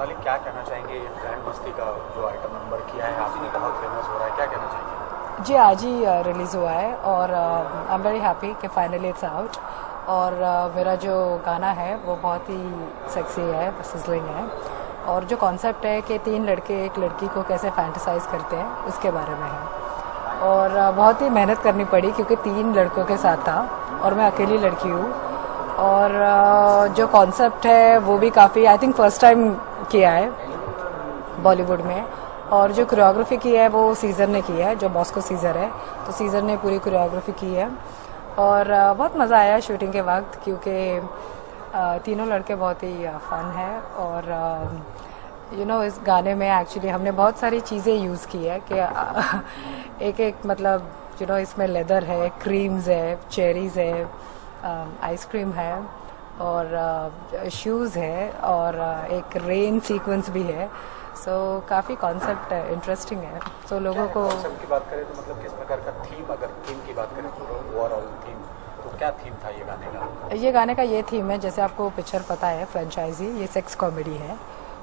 सोनाली, क्या कहना चाहेंगे ये बैंड मस्ती का जो आइटम नंबर किया है आपने, बहुत फेमस हो रहा है, क्या कहना चाहेंगे? जी आज ही रिलीज़ हुआ है और आई एम वेरी हैप्पी कि फाइनली इट्स आउट। और मेरा जो गाना है वो बहुत ही सेक्सी है, सिजलिंग है। और जो कॉन्सेप्ट है कि तीन लड़के एक लड़की को कैसे फैंटेसाइज करते हैं उसके बारे में है। और बहुत ही मेहनत करनी पड़ी क्योंकि तीन लड़कों के साथ था और मैं अकेली लड़की हूँ। और जो कॉन्सेप्ट है वो भी काफ़ी आई थिंक फर्स्ट टाइम किया है बॉलीवुड में। और जो कोरियोग्राफी की है वो सीजर ने की है, जो बॉस्को सीजर है, तो सीजर ने पूरी कोरियोग्राफी की है। और बहुत मज़ा आया शूटिंग के वक्त क्योंकि तीनों लड़के बहुत ही फन है। और इस गाने में एक्चुअली हमने बहुत सारी चीज़ें यूज़ की है कि एक एक मतलब इसमें लेदर है, क्रीम्स है, चेरीज़ है, आइसक्रीम है और शूज़ है और एक रेन सीक्वेंस भी है। सो काफ़ी कॉन्सेप्ट इंटरेस्टिंग है। सो लोगों को कॉन्सेप्ट की बात करें तो मतलब किस प्रकार का थीम, अगर थीम की बात करें तो ओवरऑल थीम, तो क्या थीम था ये गाने का? ये गाने का ये थीम है, जैसे आपको पिक्चर पता है फ्रेंचाइजी, ये सेक्स कॉमेडी है।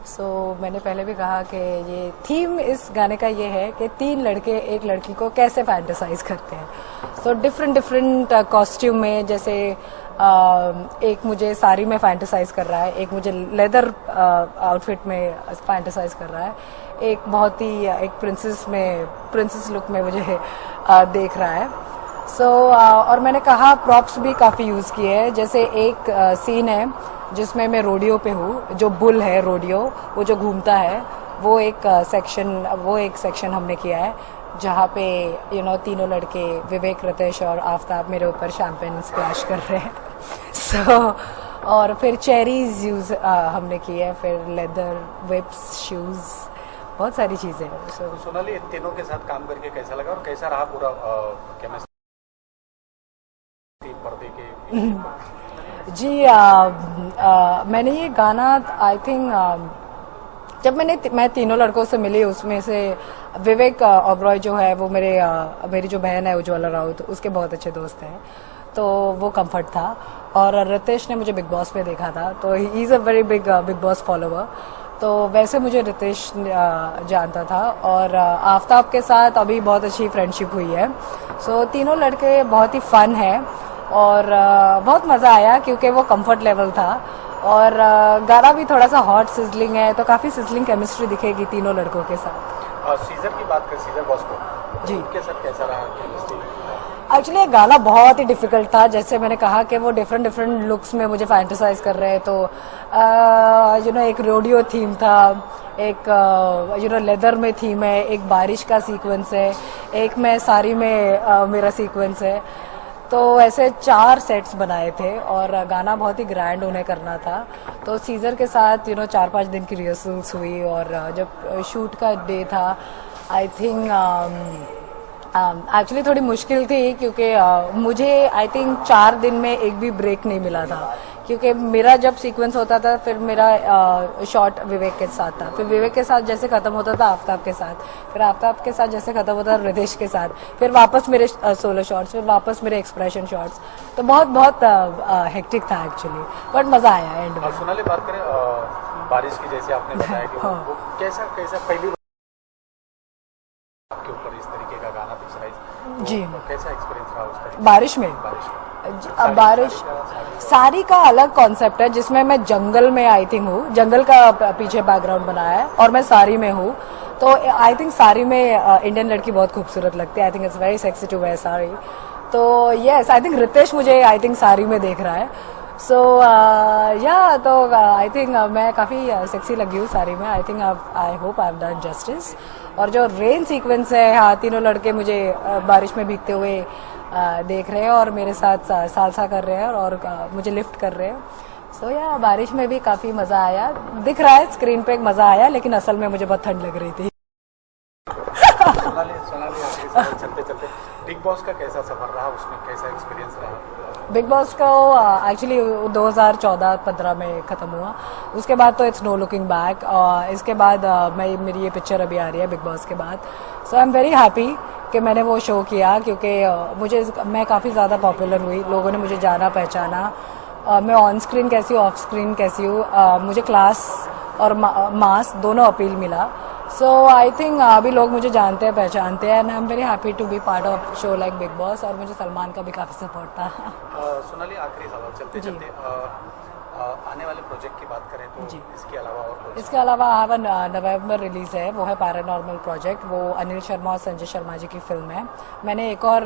सो मैंने पहले भी कहा कि ये थीम इस गाने का ये है कि तीन लड़के एक लड़की को कैसे फैंटेसाइज करते हैं। सो डिफरेंट कॉस्ट्यूम में, जैसे एक मुझे साड़ी में फैंटेसाइज कर रहा है, एक मुझे लेदर आउटफिट में फैंटेसाइज कर रहा है, एक बहुत ही एक प्रिंसेस लुक में मुझे देख रहा है। और मैंने कहा प्रॉप्स भी काफ़ी यूज़ किए हैं। जैसे एक सीन है जिसमें मैं रोडियो पे हूँ, जो बुल है रोडियो, वो जो घूमता है, वो एक सेक्शन हमने किया है जहाँ पे तीनों लड़के विवेक, रितेश और आफ्ताब मेरे ऊपर शैम्पेन स्प्लैश कर रहे हैं। और फिर चेरीज यूज हमने की है, फिर लेदर, विप्स, शूज, बहुत सारी चीज़ें। सोनाली, इन तीनों के साथ काम करके कैसा लगा और कैसा रहा पूरा केमिस्ट्री पर्दे के? जी मैंने ये गाना आई थिंक जब मैं तीनों लड़कों से मिली, उसमें से विवेक ओबरॉय जो है वो मेरी जो बहन है उज्ज्वला राउत, उसके बहुत अच्छे दोस्त हैं, तो वो कंफर्ट था। और रितेश ने मुझे बिग बॉस में देखा था, तो he is a very big boss follower, तो वैसे मुझे रितेश जानता था। और आफ्ताब के साथ अभी बहुत अच्छी फ्रेंडशिप हुई है। सो तीनों लड़के बहुत ही फन है और बहुत मज़ा आया क्योंकि वो कंफर्ट लेवल था। और गाना भी थोड़ा सा हॉट सिजलिंग है, तो काफ़ी सिजलिंग केमिस्ट्री दिखेगी तीनों लड़कों के साथ। सीजर की बात करें, सीजर बॉस्को जी, उनके साथ कैसा रहा केमिस्ट्री? एक्चुअली ये गाना बहुत ही डिफिकल्ट था। जैसे मैंने कहा कि वो डिफरेंट लुक्स में मुझे फैंटेसाइज कर रहे हैं, तो एक रोडियो थीम था, एक लेदर में थीम है, एक बारिश का सीक्वेंस है, एक मैं साड़ी में मेरा सीक्वेंस है। तो ऐसे 4 सेट्स बनाए थे और गाना बहुत ही ग्रैंड उन्हें करना था। तो सीजर के साथ 4-5 दिन की रिहर्सल्स हुई और जब शूट का डे था, आई थिंक एक्चुअली थोड़ी मुश्किल थी क्योंकि मुझे आई थिंक 4 दिन में एक भी ब्रेक नहीं मिला था, क्योंकि मेरा जब सीक्वेंस होता था फिर मेरा शॉट विवेक के साथ था, फिर विवेक के साथ जैसे खत्म होता था आफ्ताब के साथ, फिर आफ्ताब के साथ जैसे खत्म होता था रितेश के साथ, फिर वापस मेरे सोलो शॉट्स, फिर वापस मेरे एक्सप्रेशन शॉट्स। तो बहुत हेक्टिक था एक्चुअली, बट मजा आया एंड में। सोनाली, बात करें बारिश की, जैसे आपने बताया कि वो कैसा पहली आपके ऊपर इस तरीके का गाना पिक्चराइज, जी, कैसा एक्सपीरियंस रहा उस तरीके? बारिश में बारिश साड़ी का अलग कॉन्सेप्ट है जिसमें मैं जंगल में आई थिंक हूँ, जंगल का पीछे बैकग्राउंड बनाया है और मैं साड़ी में हूँ। तो आई थिंक साड़ी में इंडियन लड़की बहुत खूबसूरत लगती है। I think it's very sexy to wear sari. तो यस, आई थिंक रितेश मुझे आई थिंक साड़ी में देख रहा है। सो तो आई थिंक मैं काफ़ी सेक्सी लगी हूँ साड़ी में। I think I hope I have done justice. और जो रेन सीक्वेंस है, हाँ, तीनों लड़के मुझे बारिश में भीगते हुए देख रहे हैं और मेरे साथ सालसा कर रहे हैं और मुझे लिफ्ट कर रहे हैं। सो बारिश में भी काफ़ी मज़ा आया। दिख रहा है स्क्रीन पे एक मज़ा आया, लेकिन असल में मुझे बहुत ठंड लग रही थी। सोनाली, चलते चलते बिग बॉस का कैसा सफर रहा, उसमें कैसा एक्सपीरियंस रहा? बिग बॉस का एक्चुअली 2014-15 में ख़त्म हुआ। उसके बाद तो इट्स नो लुकिंग बैक। इसके बाद मेरी ये पिक्चर अभी आ रही है बिग बॉस के बाद। सो आई एम वेरी हैप्पी कि मैंने वो शो किया, क्योंकि मैं काफ़ी ज़्यादा पॉपुलर हुई, लोगों ने मुझे जाना पहचाना। मैं ऑन स्क्रीन कैसी हूँ, ऑफ स्क्रीन कैसी हूँ, मुझे क्लास और मास दोनों अपील मिला. सो आई थिंक अभी लोग मुझे जानते हैं, पहचानते हैं, and I am very happy to be part of show like Bigg Boss. और मुझे सलमान का भी काफ़ी सपोर्ट था. सोनाली, आखिरी सवाल चलते चलते आने वाले प्रोजेक्ट की बात करें तो इसके अलावा और कुछ? इसके अलावा आई हैव नवंबर रिलीज है, वो है पैरानॉर्मल प्रोजेक्ट. वो अनिल शर्मा और संजय शर्मा जी की फिल्म है. मैंने एक और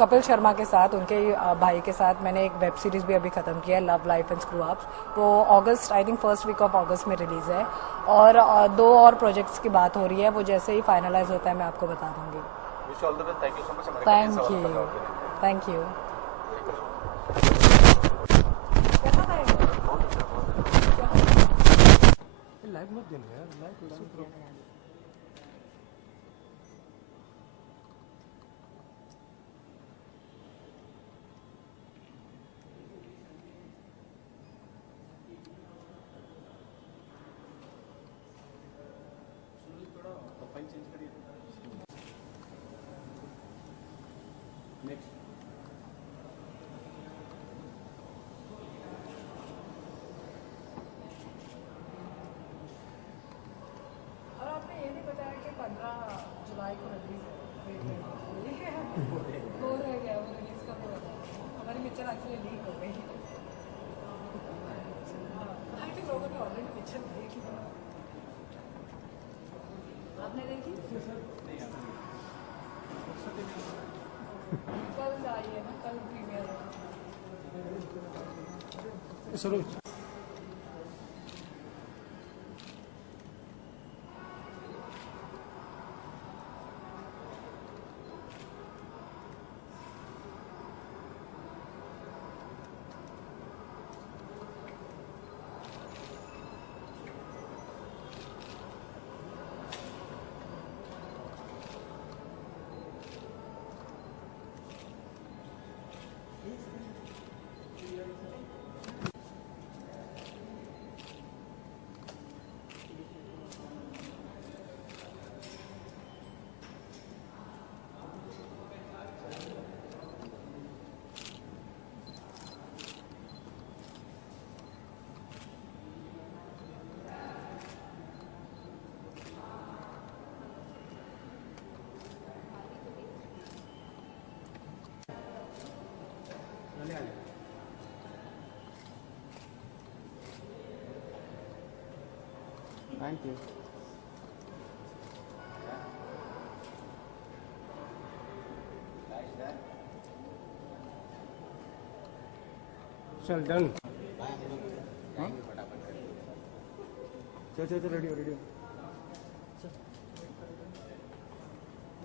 कपिल शर्मा के साथ, उनके भाई के साथ मैंने एक वेब सीरीज भी अभी खत्म किया है, love life and screw ups. वो अगस्त, I think first week of August में रिलीज है. और 2 और प्रोजेक्ट्स की बात हो रही है, वो जैसे ही फाइनलाइज होता है मैं आपको बता दूंगी. Wish all the best. Thank you so much. Thank you. Live मत देना यार, लाइव और आपने ये नहीं बताया कि 15 जुलाई को रिलीज हो रह गया, वो रिलीज कब हो रहा है? हमारी पिक्चर एक्चुअली लीक हो गई. आई थिंक लोगों ने ऑलरेडी पिक्चर देख ली. आपने देखी? कल आई है ना, कल प्रीमियर है. Saroj thank you. चल डन. चल चल रेडी हो, रेडी हो.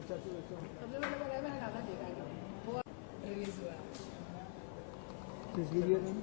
सबसे पहले मैंने गाना देखा, वो रिलीज हुआ. किस वीडियो में?